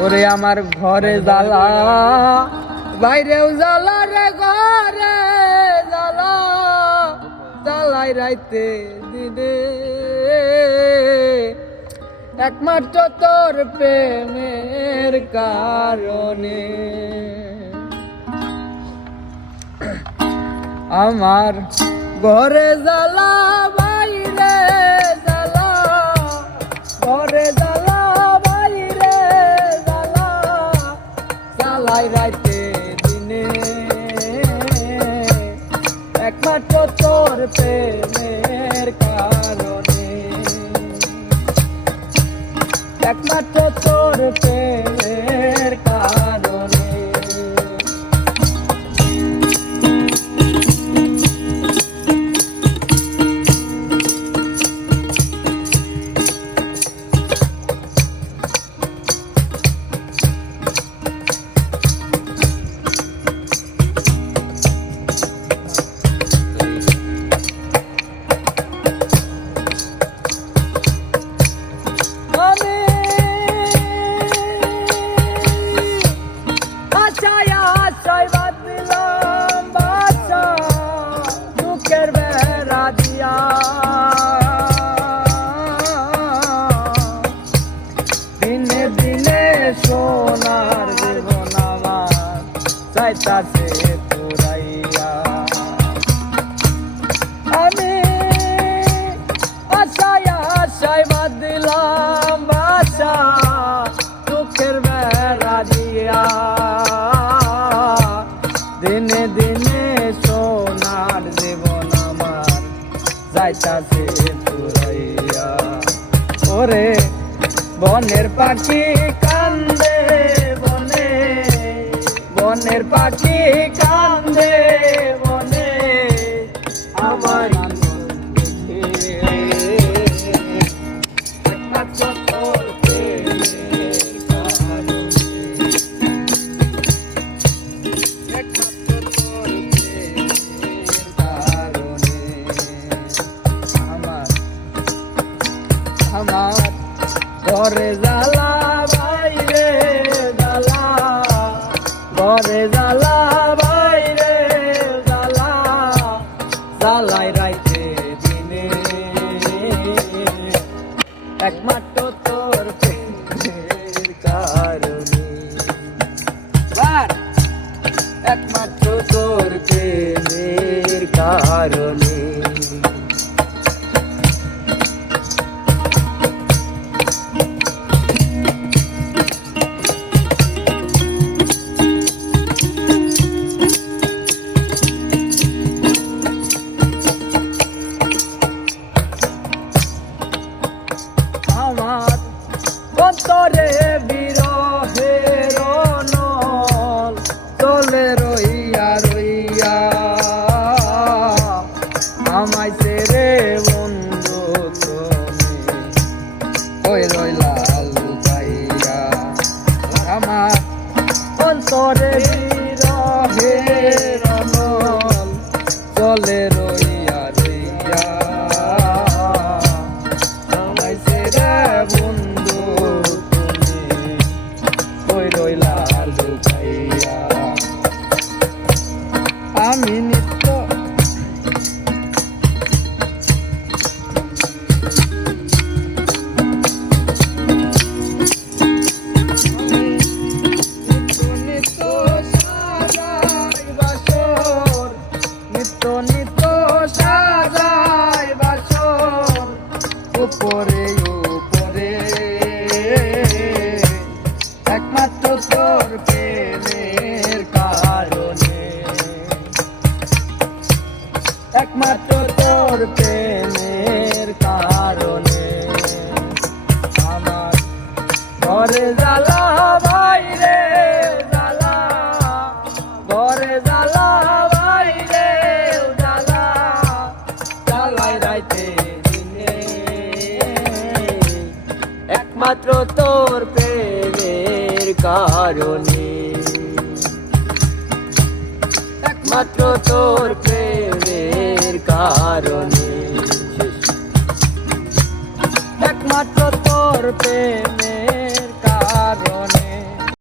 ওরে আমার ঘরে জ্বালা। বাইরেও জ্বালা রে, ঘরে জ্বালা। জ্বালাই রাইতে দিনে। একমাত্র তোর প্রেমের কারণে। আমার ঘরে জ্বালা, বাইরে জ্বালা। ঘরে জ্বালা। জ্বালাই রাইতে দিনে। একমাত্র তোর প্রেমের কারণে। একমাত্র তোর প্রেমের চাইতাছে পুরাইয়া আমি আশায় আশায় বাঁধলাম বাসা দুঃখের বেড়া দিয়া। দিনে দিনে সোনার জীবন আমার যাইতাছে পুরাইয়া ওরে বনের পাখি বনের পাখি কান্দে বনে আমার একমাত্র তোর একমাত্র তোর কারণে। একমাত্র তোর প্রেমের কারণে। ওই রইলা লুকাইয়া আমার অন্তরে বিরহের নল চলে রইয়া রইয়া। আমায় ছেড়ে বন্ধু তুমি কই রইলা আমি নিত্য একমাত্র তোর প্রেমের কারণে। একমাত্র তোর প্রেমের কারণে। একমাত্র তোর প্রেম